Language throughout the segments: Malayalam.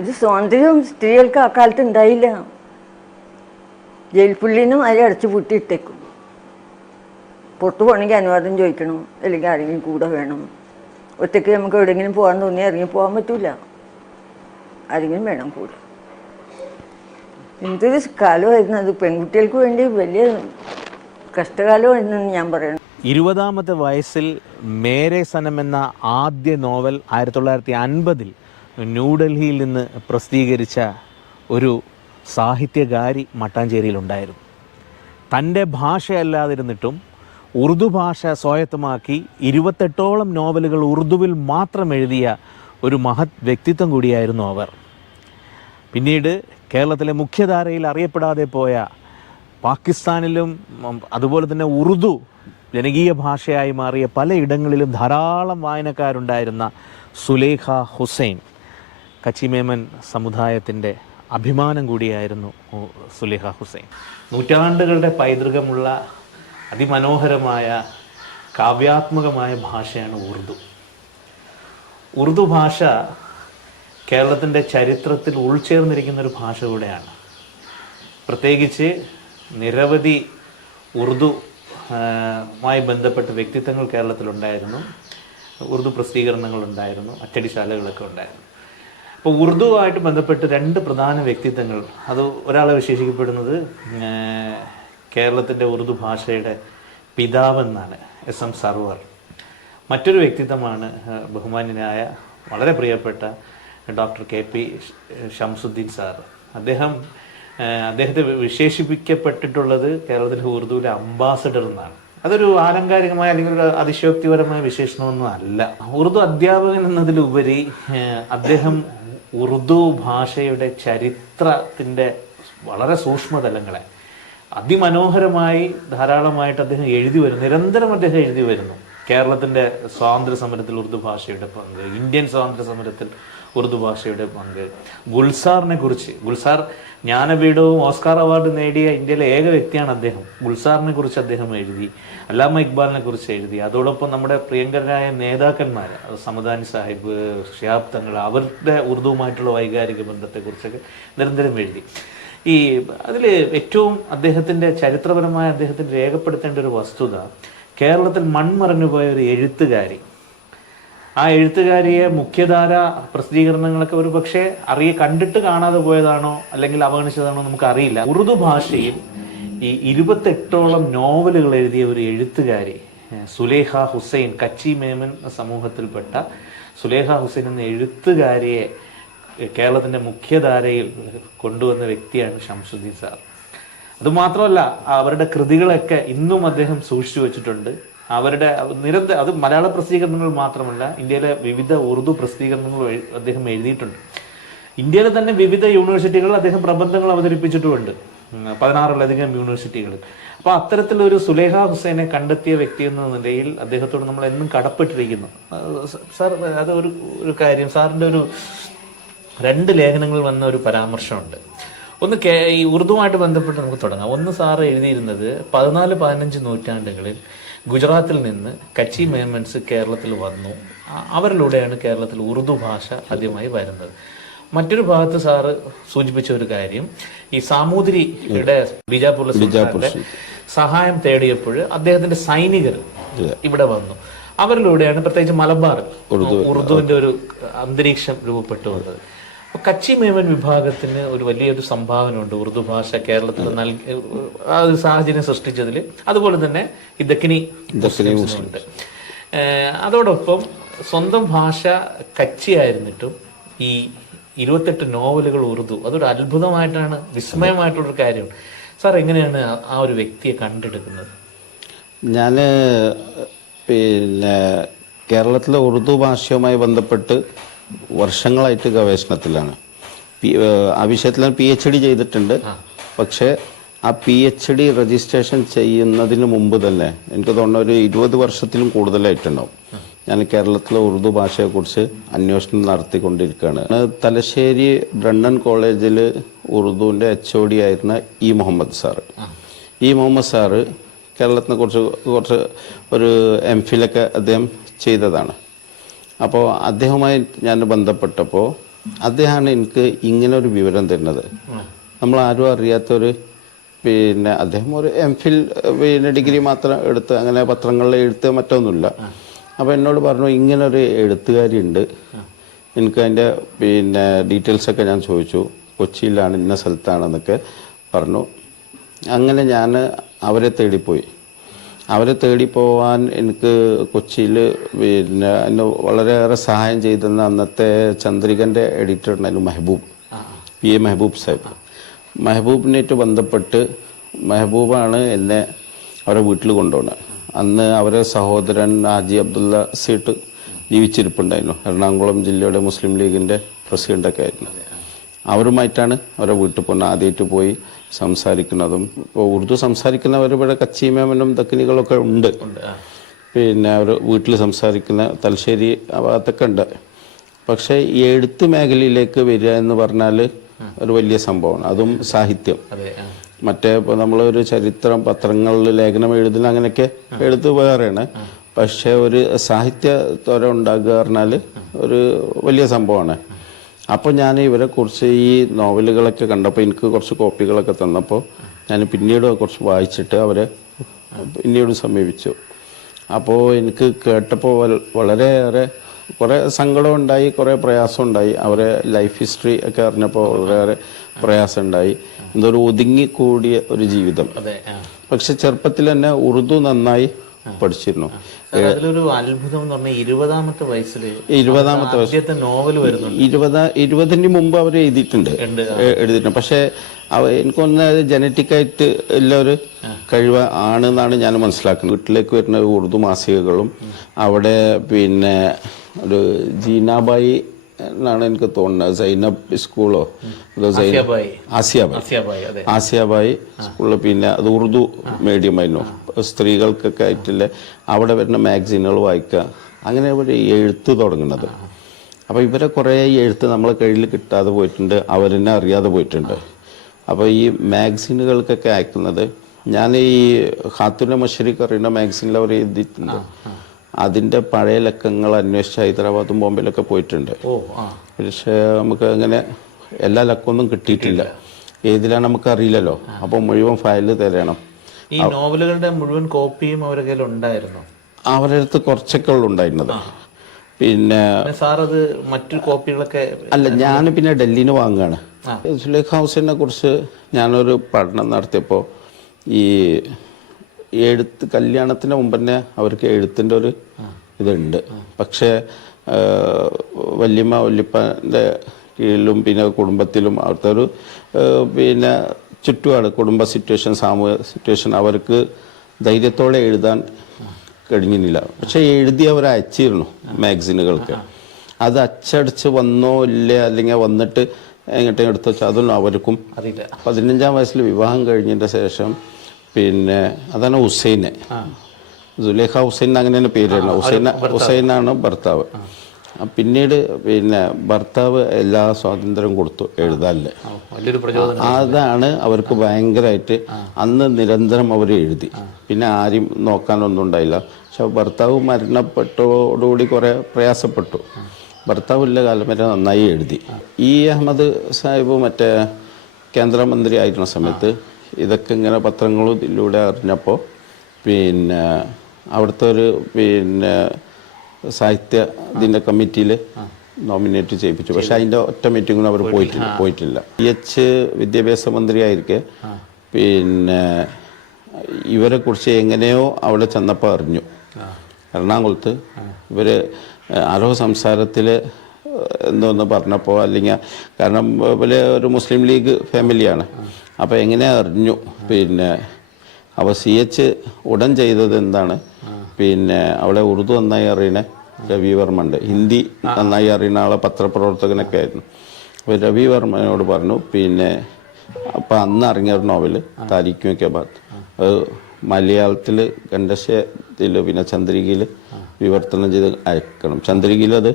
ഇത് സ്വാതന്ത്ര്യം സ്ത്രീകൾക്ക് ആ കാലത്ത് ഉണ്ടായില്ല. ജയിൽ പുള്ളിനും അതിൽ അടച്ചു പൂട്ടിയിട്ടേക്കും. പുറത്തു പോകണമെങ്കിൽ അനുവാദം ചോദിക്കണം, അല്ലെങ്കിൽ ആരെങ്കിലും കൂടെ വേണം. ഒറ്റയ്ക്ക് നമുക്ക് എവിടെയെങ്കിലും പോകാൻ തോന്നിയാൽ ഇറങ്ങി പോകാൻ പറ്റില്ല, ആരെങ്കിലും വേണം കൂടെ. എന്തൊരു കാലമായിരുന്നു അത്. പെൺകുട്ടികൾക്ക് വേണ്ടി വലിയ കഷ്ടകാലമായിരുന്നു ഞാൻ പറയണം. 20-ാമത്തെ വയസ്സിൽ മേരെ സനം എന്ന ആദ്യ നോവൽ 1950-ൽ ന്യൂഡൽഹിയിൽ നിന്ന് പ്രസിദ്ധീകരിച്ച ഒരു സാഹിത്യകാരി മട്ടാഞ്ചേരിയിലുണ്ടായിരുന്നു. തൻ്റെ ഭാഷയല്ലാതിരുന്നിട്ടും ഉറുദു ഭാഷ സ്വായത്തമാക്കി 28ഓളം നോവലുകൾ ഉറുദുവിൽ മാത്രം എഴുതിയ ഒരു മഹത് വ്യക്തിത്വം കൂടിയായിരുന്നു അവർ. പിന്നീട് കേരളത്തിലെ മുഖ്യധാരയിൽ അറിയപ്പെടാതെ പോയ, പാകിസ്ഥാനിലും അതുപോലെ തന്നെ ഉറുദു ജനകീയ ഭാഷയായി മാറിയ പലയിടങ്ങളിലും ധാരാളം വായനക്കാരുണ്ടായിരുന്ന സുലേഖ ഹുസൈൻ, കച്ചിമേമൻ സമുദായത്തിൻ്റെ അഭിമാനം കൂടിയായിരുന്നു സുലേഖ ഹുസൈൻ. നൂറ്റാണ്ടുകളുടെ പൈതൃകമുള്ള അതിമനോഹരമായ കാവ്യാത്മകമായ ഭാഷയാണ് ഉറുദു. ഉറുദു ഭാഷ കേരളത്തിൻ്റെ ചരിത്രത്തിൽ ഉൾച്ചേർന്നിരിക്കുന്ന ഒരു ഭാഷ കൂടെയാണ്. പ്രത്യേകിച്ച് നിരവധി ഉറുദുമായി ബന്ധപ്പെട്ട വ്യക്തിത്വങ്ങൾ കേരളത്തിലുണ്ടായിരുന്നു. ഉറുദു പ്രസിദ്ധീകരണങ്ങളുണ്ടായിരുന്നു, അച്ചടിശാലകളൊക്കെ ഉണ്ടായിരുന്നു. അപ്പോൾ ഉറുദുവായിട്ട് ബന്ധപ്പെട്ട് 2 പ്രധാന വ്യക്തിത്വങ്ങൾ, അത് ഒരാളെ വിശേഷിക്കപ്പെടുന്നത് കേരളത്തിൻ്റെ ഉറുദു ഭാഷയുടെ പിതാവെന്നാണ്, SM സർവർ. മറ്റൊരു വ്യക്തിത്വമാണ് ബഹുമാന്യനായ വളരെ പ്രിയപ്പെട്ട ഡോക്ടർ KP ഷംസുദ്ദീൻ സാർ. അദ്ദേഹത്തെ വിശേഷിപ്പിക്കപ്പെട്ടിട്ടുള്ളത് കേരളത്തിലെ ഉറുദുവിലെ അംബാസഡർ എന്നാണ്. അതൊരു ആലങ്കാരികമായ അല്ലെങ്കിൽ ഒരു അതിശയോക്തിപരമായ വിശേഷണമൊന്നും അല്ല. ഉറുദു അധ്യാപകൻ എന്നതിലുപരി അദ്ദേഹം ഉറുദു ഭാഷയുടെ ചരിത്രത്തിൻ്റെ വളരെ സൂക്ഷ്മതലങ്ങളെ അതിമനോഹരമായി ധാരാളമായിട്ട് അദ്ദേഹം എഴുതി വരുന്നു. നിരന്തരം അദ്ദേഹം എഴുതി വരുന്നു. കേരളത്തിൻ്റെ സ്വാതന്ത്ര്യ സമരത്തിൽ ഉറുദു ഭാഷയുടെ പങ്ക്, ഇന്ത്യൻ സ്വാതന്ത്ര്യ സമരത്തിൽ ഉറുദു ഭാഷയുടെ പങ്ക്, ഗുൽസാറിനെ കുറിച്ച്, ഗുൽസാർ ജ്ഞാനപീഠവും ഓസ്കാർ അവാർഡ് നേടിയ ഇന്ത്യയിലെ ഏക വ്യക്തിയാണ് അദ്ദേഹം. ഗുൽസാറിനെ കുറിച്ച് അദ്ദേഹം എഴുതി, അല്ലാമ ഇക്ബാലിനെ കുറിച്ച് എഴുതി. അതോടൊപ്പം നമ്മുടെ പ്രിയങ്കരനായ നേതാക്കന്മാർ, സമദാനി സാഹിബ്, ഷിഹാബ് തങ്ങൾ, അവരുടെ ഉറുദുവുമായിട്ടുള്ള വൈകാരിക ബന്ധത്തെക്കുറിച്ചൊക്കെ നിരന്തരം എഴുതി. അതിൽ ഏറ്റവും അദ്ദേഹത്തിൻ്റെ ചരിത്രപരമായ അദ്ദേഹത്തിന് രേഖപ്പെടുത്തേണ്ട ഒരു വസ്തുത, കേരളത്തിൽ മൺമറഞ്ഞു പോയ ഒരു എഴുത്തുകാരി, ആ എഴുത്തുകാരിയെ മുഖ്യധാര പ്രസിദ്ധീകരണങ്ങളൊക്കെ ഒരു പക്ഷേ കണ്ടിട്ട് കാണാതെ പോയതാണോ അല്ലെങ്കിൽ അവഗണിച്ചതാണോ നമുക്കറിയില്ല. ഉറുദു ഭാഷയിൽ 28ഓളം നോവലുകൾ എഴുതിയ ഒരു എഴുത്തുകാരി സുലേഖ ഹുസൈൻ, കച്ചി മേമൻ സമൂഹത്തിൽപ്പെട്ട സുലേഖ ഹുസൈൻ എന്ന എഴുത്തുകാരിയെ കേരളത്തിൻ്റെ മുഖ്യധാരയിൽ കൊണ്ടുവന്ന വ്യക്തിയാണ് ഷംസുദ്ദീൻ സാർ. അതുമാത്രമല്ല, അവരുടെ കൃതികളൊക്കെ ഇന്നും അദ്ദേഹം സൂക്ഷിച്ചു വെച്ചിട്ടുണ്ട്. അവരുടെ അത് മലയാള പ്രസിദ്ധീകരണങ്ങൾ മാത്രമല്ല, ഇന്ത്യയിലെ വിവിധ ഉറുദു പ്രസിദ്ധീകരണങ്ങൾ അദ്ദേഹം എഴുതിയിട്ടുണ്ട്. ഇന്ത്യയിലെ തന്നെ വിവിധ യൂണിവേഴ്സിറ്റികളിൽ അദ്ദേഹം പ്രബന്ധങ്ങൾ അവതരിപ്പിച്ചിട്ടുമുണ്ട്, 16-ലധികം യൂണിവേഴ്സിറ്റികളിൽ. അപ്പോൾ അത്തരത്തിലൊരു സുലേഖ ഹുസൈനെ കണ്ടെത്തിയ വ്യക്തി എന്ന നിലയിൽ അദ്ദേഹത്തോട് നമ്മൾ എന്നും കടപ്പെട്ടിരിക്കുന്നു. സാർ, അത് ഒരു കാര്യം, സാറിൻ്റെ 2 ലേഖനങ്ങളിൽ വന്ന ഒരു പരാമർശമുണ്ട്. ഒന്ന് ഈ ഉറുദുവായിട്ട് ബന്ധപ്പെട്ട് നമുക്ക് തുടങ്ങാം. ഒന്ന്, സാറ് എഴുതിയിരുന്നത് 14-15 നൂറ്റാണ്ടുകളിൽ ഗുജറാത്തിൽ നിന്ന് കച്ചി മേമൻസ് കേരളത്തിൽ വന്നു, അവരിലൂടെയാണ് കേരളത്തിൽ ഉറുദു ഭാഷ ആദ്യമായി വരുന്നത്. മറ്റൊരു ഭാഗത്ത് സാറ് സൂചിപ്പിച്ച ഒരു കാര്യം, ഈ സാമൂതിരിയുടെ ബീജാപൂരിലെ സഹായം തേടിയപ്പോൾ അദ്ദേഹത്തിന്റെ സൈനികർ ഇവിടെ വന്നു, അവരിലൂടെയാണ് പ്രത്യേകിച്ച് മലബാർ ഉറുദുവിന്റെ ഒരു അന്തരീക്ഷം രൂപപ്പെട്ടു വന്നത്. അപ്പൊ കച്ചി മേമൻ വിഭാഗത്തിന് ഒരു വലിയൊരു സംഭാവന ഉണ്ട് ഉറുദു ഭാഷ കേരളത്തിൽ ആ ഒരു സാഹചര്യം സൃഷ്ടിച്ചതിൽ. അതുപോലെ തന്നെ ഈ ദക്കിനി മുസ്ലിംസുണ്ട്. അതോടൊപ്പം സ്വന്തം ഭാഷ കച്ചി ആയിരുന്നിട്ടും ഈ 28 നോവലുകൾ ഉറുദു, അതൊരു അത്ഭുതമായിട്ടാണ്, വിസ്മയമായിട്ടുള്ളൊരു കാര്യമാണ്. സാർ എങ്ങനെയാണ് ആ ഒരു വ്യക്തിയെ കണ്ടെടുക്കുന്നത്? ഞാൻ കേരളത്തിലെ ഉറുദു ഭാഷയുമായി ബന്ധപ്പെട്ട് വർഷങ്ങളായിട്ട് ഗവേഷണത്തിലാണ്. ആ വിഷയത്തിൽ ഞാൻ PhD ചെയ്തിട്ടുണ്ട്. പക്ഷേ ആ PhD രജിസ്ട്രേഷൻ ചെയ്യുന്നതിന് മുമ്പ് തന്നെ എനിക്ക് തോന്നുന്ന ഒരു 20 വർഷത്തിലും കൂടുതലായിട്ടുണ്ടാവും ഞാൻ കേരളത്തിലെ ഉറുദു ഭാഷയെക്കുറിച്ച് അന്വേഷണം നടത്തിക്കൊണ്ടിരിക്കുകയാണ്. തലശ്ശേരി ബ്രണ്ണൻ കോളേജിൽ ഉറുദുവിൻ്റെ HOD ആയിരുന്ന മുഹമ്മദ് സാറ്. മുഹമ്മദ് സാറ് കേരളത്തിനെ കുറച്ച് ഒരു MPhil അദ്ദേഹം ചെയ്തതാണ്. അപ്പോൾ അദ്ദേഹവുമായി ഞാൻ ബന്ധപ്പെട്ടപ്പോൾ അദ്ദേഹമാണ് എനിക്ക് ഇങ്ങനെ ഒരു വിവരം തരുന്നത്. നമ്മളാരും അറിയാത്തൊരു പിന്നെ അദ്ദേഹം ഒരു MPhil പിന്നെ ഡിഗ്രി മാത്രം എടുത്ത് അങ്ങനെ പത്രങ്ങളിൽ എഴുത്ത് മറ്റൊന്നുമില്ല. അപ്പോൾ എന്നോട് പറഞ്ഞു ഇങ്ങനൊരു എഴുത്തുകാരിയുണ്ട്, എനിക്ക് അതിൻ്റെ പിന്നെ ഡീറ്റെയിൽസൊക്കെ ഞാൻ ചോദിച്ചു. കൊച്ചിയിലാണ്, ഇന്ന സ്ഥലത്താണെന്നൊക്കെ പറഞ്ഞു. അങ്ങനെ ഞാൻ അവരെ തേടിപ്പോയി. അവരെ തേടിപ്പോവാൻ എനിക്ക് കൊച്ചിയിൽ പിന്നെ എന്നെ വളരെയേറെ സഹായം ചെയ്തെന്ന അന്നത്തെ ചന്ദ്രികൻ്റെ എഡിറ്റർ ഉണ്ടായിരുന്നു മെഹബൂബ്, PA മെഹബൂബ് സാഹിബ്. മെഹബൂബിനായിട്ട് ബന്ധപ്പെട്ട് മെഹബൂബാണ് എന്നെ അവരെ വീട്ടിൽ കൊണ്ടുപോകുന്നത്. അന്ന് അവരെ സഹോദരൻ ഹാജി അബ്ദുള്ള സീട്ട് ജീവിച്ചിരിപ്പുണ്ടായിരുന്നു. എറണാകുളം ജില്ലയുടെ മുസ്ലിം ലീഗിൻ്റെ പ്രസിഡൻ്റൊക്കെ ആയിരുന്നു. അവരുമായിട്ടാണ് അവരെ വീട്ടിൽ പോകുന്നത്. ആദ്യമായിട്ട് പോയി സംസാരിക്കുന്നതും. ഇപ്പോൾ ഉറുദു സംസാരിക്കുന്നവർ ഇവിടെ കച്ചീമേമനും ദക്കിനികളൊക്കെ ഉണ്ട്. പിന്നെ അവർ വീട്ടിൽ സംസാരിക്കുന്ന തലശ്ശേരി ഭാഗത്തൊക്കെ ഉണ്ട്. പക്ഷേ ഈ എഴുത്ത് മേഖലയിലേക്ക് വരിക എന്ന് പറഞ്ഞാൽ ഒരു വലിയ സംഭവമാണ്. അതും സാഹിത്യം. മറ്റേ ഇപ്പോൾ നമ്മളൊരു ചരിത്രം പത്രങ്ങളിൽ ലേഖനം എഴുതുന്ന അങ്ങനെയൊക്കെ എഴുത്ത് വേറെയാണ്. പക്ഷേ ഒരു സാഹിത്യ ത്വര ഉണ്ടാക്കുക പറഞ്ഞാൽ ഒരു വലിയ സംഭവമാണ്. അപ്പോൾ ഞാൻ ഇവരെ കുറിച്ച് ഈ നോവലുകളൊക്കെ കണ്ടപ്പോൾ എനിക്ക് കുറച്ച് കോപ്പികളൊക്കെ തന്നപ്പോൾ ഞാൻ പിന്നീട് കുറച്ച് വായിച്ചിട്ട് അവരെ പിന്നീട് സമീപിച്ചു. അപ്പോൾ എനിക്ക് കേട്ടപ്പോൾ വളരെയേറെ കുറേ സങ്കടം ഉണ്ടായി, കുറേ പ്രയാസം ഉണ്ടായി. അവരെ ലൈഫ് ഹിസ്റ്ററി ഒക്കെ അറിഞ്ഞപ്പോൾ വളരെയേറെ പ്രയാസം ഉണ്ടായി. എന്തൊരു ഒതുങ്ങിക്കൂടിയ ഒരു ജീവിതം. പക്ഷെ ചെറുപ്പത്തിൽ തന്നെ ഉറുദു നന്നായി പഠിച്ചിരുന്നു. അതിലൊരു അത്ഭുതം എന്ന് പറഞ്ഞാൽ 20ാമത്തെ വയസ്സിൽ നോവൽ വരുന്നുണ്ട്. 20ന് മുമ്പ് അവർ എഴുതിയിട്ടുണ്ട്. പക്ഷെ എനിക്കൊന്ന് ജനറ്റിക്കായിട്ട് ഉള്ള ഒരു കഴിവ് ആണെന്നാണ് ഞാൻ മനസ്സിലാക്കുന്നത്. വീട്ടിലേക്ക് വരുന്ന ഉറുദു മാസികകളും അവിടെ പിന്നെ ഒരു ജീനാബായി എന്നാണ് എനിക്ക് തോന്നുന്നത്, സൈനബ് സ്കൂളോ ആസിയാബായി സ്കൂളിൽ, പിന്നെ അത് ഉറുദു മീഡിയം ആയിരുന്നു, സ്ത്രീകൾക്കൊക്കെ ആയിട്ടില്ല. അവിടെ വരുന്ന മാഗസീനുകൾ വായിക്കുക, അങ്ങനെ ഒരു എഴുത്ത് തുടങ്ങുന്നത്. അപ്പോൾ ഇവരെ കുറേ എഴുത്ത് നമ്മളെ കയ്യിൽ കിട്ടാതെ പോയിട്ടുണ്ട്, അവരെന്നെ അറിയാതെ പോയിട്ടുണ്ട്. അപ്പോൾ ഈ മാഗസീനുകൾക്കൊക്കെ അയക്കുന്നത് ഞാൻ ഈ ഖാത്തുന മഷരിഖ് അറിയുന്ന മാഗസീനിൽ അവർ എഴുതിയിട്ടുണ്ട്. അതിൻ്റെ പഴയ ലക്കങ്ങൾ അന്വേഷിച്ച് ഹൈദരാബാദും ബോംബെയിലൊക്കെ പോയിട്ടുണ്ട്. പക്ഷേ നമുക്ക് അങ്ങനെ എല്ലാ ലക്കമൊന്നും കിട്ടിയിട്ടില്ല. ഏതിലാണ് നമുക്ക് അറിയില്ലല്ലോ. അപ്പോൾ മുഴുവൻ ഫയല് തരണം. ഈ നോവലുകളുടെ മുഴുവൻ കോപ്പിയും അവരുടെ കയ്യിൽ ഉണ്ടായിരുന്നു? അവരുടെ അടുത്ത് കുറച്ചൊക്കെ ഉണ്ടായിരുന്നത്. പിന്നെ സാർ അത് മറ്റു കോപ്പികളൊക്കെ അല്ല, ഞാൻ പിന്നെ ഡൽഹിന്ന് വാങ്ങുകയാണ്. സുലേഖ ഹുസൈനെ കുറിച്ച് ഞാനൊരു പഠനം നടത്തിയപ്പോൾ ഈ എഴുത്ത് കല്യാണത്തിന് മുമ്പ് തന്നെ അവർക്ക് എഴുത്തിൻ്റെ ഒരു ഇതുണ്ട്. പക്ഷേ വല്യപ്പൻ്റെ കീഴിലും പിന്നെ കുടുംബത്തിലും അവിടുത്തെ ഒരു പിന്നെ ചുറ്റുപാട് കുടുംബ സിറ്റുവേഷൻ, സാമൂഹിക സിറ്റുവേഷൻ അവർക്ക് ധൈര്യത്തോടെ എഴുതാൻ കഴിഞ്ഞില്ല. പക്ഷെ എഴുതി അവർ അയച്ചിരുന്നു മാഗസിനുകൾക്ക്. അത് അച്ചടിച്ച് വന്നോ ഇല്ലേ അല്ലെങ്കിൽ വന്നിട്ട് എങ്ങോട്ടും എടുത്തു വെച്ചാൽ അതൊന്നും അവർക്കും അറിയില്ല. 15ാം വയസ്സിൽ വിവാഹം കഴിഞ്ഞതിൻ്റെ ശേഷം പിന്നെ അതാണ് ഹുസൈനെ, സുലേഖ ഹുസൈൻ അങ്ങനെ തന്നെ പേരാണ്. ഹുസൈനാണ് ഭർത്താവ്. പിന്നീട് പിന്നെ ഭർത്താവ് എല്ലാ സ്വാതന്ത്ര്യം കൊടുത്തു എഴുതാല്ലേ. അതാണ് അവർക്ക് ഭയങ്കരമായിട്ട് അന്ന് നിരന്തരം അവർ എഴുതി. പിന്നെ ആരും നോക്കാനൊന്നും ഉണ്ടായില്ല. പക്ഷെ ഭർത്താവ് മരണപ്പെട്ടതോടുകൂടി കുറേ പ്രയാസപ്പെട്ടു. ഭർത്താവില്ല കാലം വരെ നന്നായി എഴുതി. അഹമ്മദ് സാഹിബ് മറ്റേ കേന്ദ്രമന്ത്രി ആയിരുന്ന സമയത്ത് ഇതൊക്കെ ഇങ്ങനെ പത്രങ്ങളും ഇതിലൂടെ അറിഞ്ഞപ്പോൾ പിന്നെ അവിടുത്തെ ഒരു പിന്നെ സാഹിത്യ ഇതിൻ്റെ കമ്മിറ്റിയിൽ നോമിനേറ്റ് ചെയ്യിപ്പിച്ചു. പക്ഷെ അതിൻ്റെ ഒറ്റ മീറ്റിങ്ങിനും അവർ പോയിട്ടില്ല. PH വിദ്യാഭ്യാസ മന്ത്രിയായിരിക്കെ പിന്നെ ഇവരെ കുറിച്ച് എങ്ങനെയോ അവിടെ ചെന്നപ്പോൾ അറിഞ്ഞു. എറണാകുളത്ത് ഇവർ ആരോ സംസാരത്തിൽ എന്തോന്ന് പറഞ്ഞപ്പോൾ, അല്ലെങ്കിൽ കാരണം ഇവര് ഒരു മുസ്ലിം ലീഗ് ഫാമിലിയാണ്. അപ്പോൾ എങ്ങനെ അറിഞ്ഞു പിന്നെ അപ്പോൾ CH ഉടൻ ചെയ്തത് എന്താണ്, പിന്നെ അവിടെ ഉറുദു നന്നായി അറിയണ രവി വർമ്മ ഉണ്ട്, ഹിന്ദി നന്നായി അറിയുന്ന ആളെ പത്രപ്രവർത്തകനൊക്കെ ആയിരുന്നു. അപ്പോൾ രവി വർമ്മനോട് പറഞ്ഞു പിന്നെ അപ്പം അന്ന് ഇറങ്ങിയ ഒരു നോവൽ താരിഖും കെ ബാത്ത് അത് മലയാളത്തിൽ ഖണ്ഡശയിൽ പിന്നെ ചന്ദ്രികയിൽ വിവർത്തനം ചെയ്ത് അയക്കണം. ചന്ദ്രികയിൽ അത്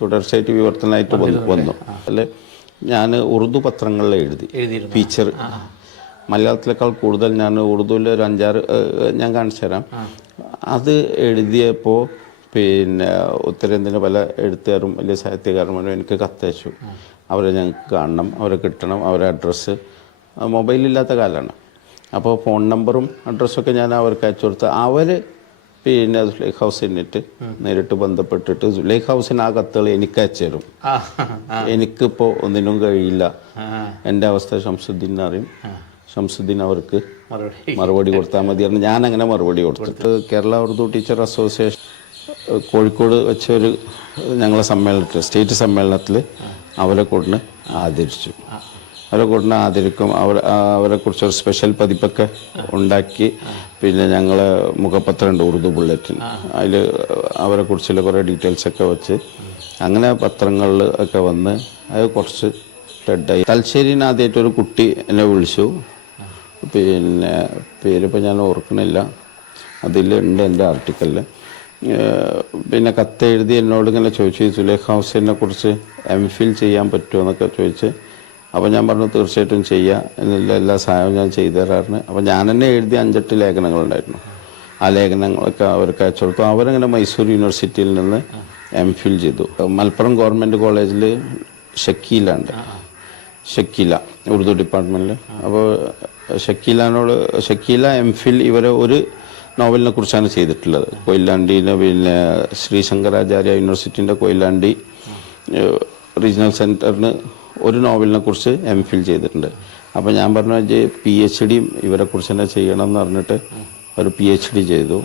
തുടർച്ചയായിട്ട് വിവർത്തനമായിട്ട് വന്നു. അല്ലെ ഞാൻ ഉറുദു പത്രങ്ങളിൽ എഴുതി ഫീച്ചർ. മലയാളത്തിലേക്കാൾ കൂടുതൽ ഞാൻ ഉറുദുവിൽ ഒരു 5-6 ഞാൻ കാണിച്ചു തരാം. അത് എഴുതിയപ്പോൾ പിന്നെ ഉത്തരേന്ത്യയിലെ പല എഴുത്തുകാരും വലിയ സാഹിത്യകാരന്മാരും എനിക്ക് കത്തയച്ചു. അവരെ ഞങ്ങൾക്ക് കാണണം, അവരെ കിട്ടണം, അവരെ അഡ്രസ്സ്. മൊബൈലില്ലാത്ത കാലമാണ്. അപ്പോൾ ഫോൺ നമ്പറും അഡ്രസ്സൊക്കെ ഞാൻ അവർക്ക് അയച്ചു കൊടുത്ത് അവർ പിന്നെ സുലൈഖ ഹൗസിനിട്ട് നേരിട്ട് ബന്ധപ്പെട്ടിട്ട് സുലൈഖ ഹൗസിന് ആ കത്തുകൾ എനിക്ക് അയച്ചു തരും. എനിക്കിപ്പോൾ ഒന്നിനും കഴിയില്ല, എൻ്റെ അവസ്ഥ ഷംസുദ്ദീൻ അറിയും, ഷംസുദ്ദീൻ അവർക്ക് മറുപടി കൊടുത്താൽ മതിയായിരുന്നു. ഞാനങ്ങനെ മറുപടി കൊടുത്തിട്ട് കേരള ഉറുദു ടീച്ചർ അസോസിയേഷൻ കോഴിക്കോട് വെച്ചൊരു ഞങ്ങളെ സമ്മേളനത്തിൽ, സ്റ്റേറ്റ് സമ്മേളനത്തിൽ അവരെ കൊണ്ട് ആദരിച്ചു. അവരെ കൊണ്ട് ആദരിക്കും. അവരെക്കുറിച്ചൊരു സ്പെഷ്യൽ പതിപ്പൊക്കെ ഉണ്ടാക്കി. പിന്നെ ഞങ്ങൾ മുഖപത്രമുണ്ട് ഉറുദു ബുള്ളറ്റിൻ, അതിൽ അവരെക്കുറിച്ചുള്ള കുറേ ഡീറ്റെയിൽസൊക്കെ വെച്ച് അങ്ങനെ പത്രങ്ങളിൽ ഒക്കെ വന്ന് അത് കുറച്ച് സ്പ്രെഡായി. തലശ്ശേരിയിൽ നിന്ന് ആദ്യമായിട്ടൊരു കുട്ടി എന്നെ വിളിച്ചു. പിന്നെ പേരിപ്പോൾ ഞാൻ ഓർക്കണില്ല, അതിലുണ്ട് എൻ്റെ ആർട്ടിക്കലിൽ. പിന്നെ കത്തെഴുതി എന്നോട് ഇങ്ങനെ ചോദിച്ചു, സുലൈഖ ഹുസൈനെ കുറിച്ച് MPhil ചെയ്യാൻ പറ്റുമോ എന്നൊക്കെ ചോദിച്ച്. അപ്പോൾ ഞാൻ പറഞ്ഞു തീർച്ചയായിട്ടും ചെയ്യാം, എന്നുള്ള എല്ലാ സഹായവും ഞാൻ ചെയ്തു തരാറുണ്ട്. അപ്പോൾ ഞാൻ തന്നെ എഴുതിയ 5-8 ലേഖനങ്ങളുണ്ടായിരുന്നു. ആ ലേഖനങ്ങളൊക്കെ അവർക്ക് അയച്ചു കൊടുത്തു. അവരങ്ങനെ മൈസൂർ യൂണിവേഴ്സിറ്റിയിൽ നിന്ന് MPhil ചെയ്തു. മലപ്പുറം ഗവൺമെൻറ് കോളേജിൽ ഷക്കീല ഉറുദു ഡിപ്പാർട്ട്മെൻറ്റിൽ. അപ്പോൾ ഷക്കീല MPhil ഇവരെ ഒരു നോവലിനെ കുറിച്ചാണ് ചെയ്തിട്ടുള്ളത്. കൊയിലാണ്ടിയിൽ പിന്നെ ശ്രീശങ്കരാചാര്യ യൂണിവേഴ്സിറ്റിൻ്റെ കൊയിലാണ്ടി റീജിയണൽ സെൻറ്ററിന് ഒരു നോവലിനെ കുറിച്ച് MPhil ചെയ്തിട്ടുണ്ട്. അപ്പോൾ ഞാൻ പറഞ്ഞു PhD ഇവരെ കുറിച്ച് തന്നെ ചെയ്യണം എന്ന് പറഞ്ഞിട്ട് ഒരു PhD ചെയ്തു.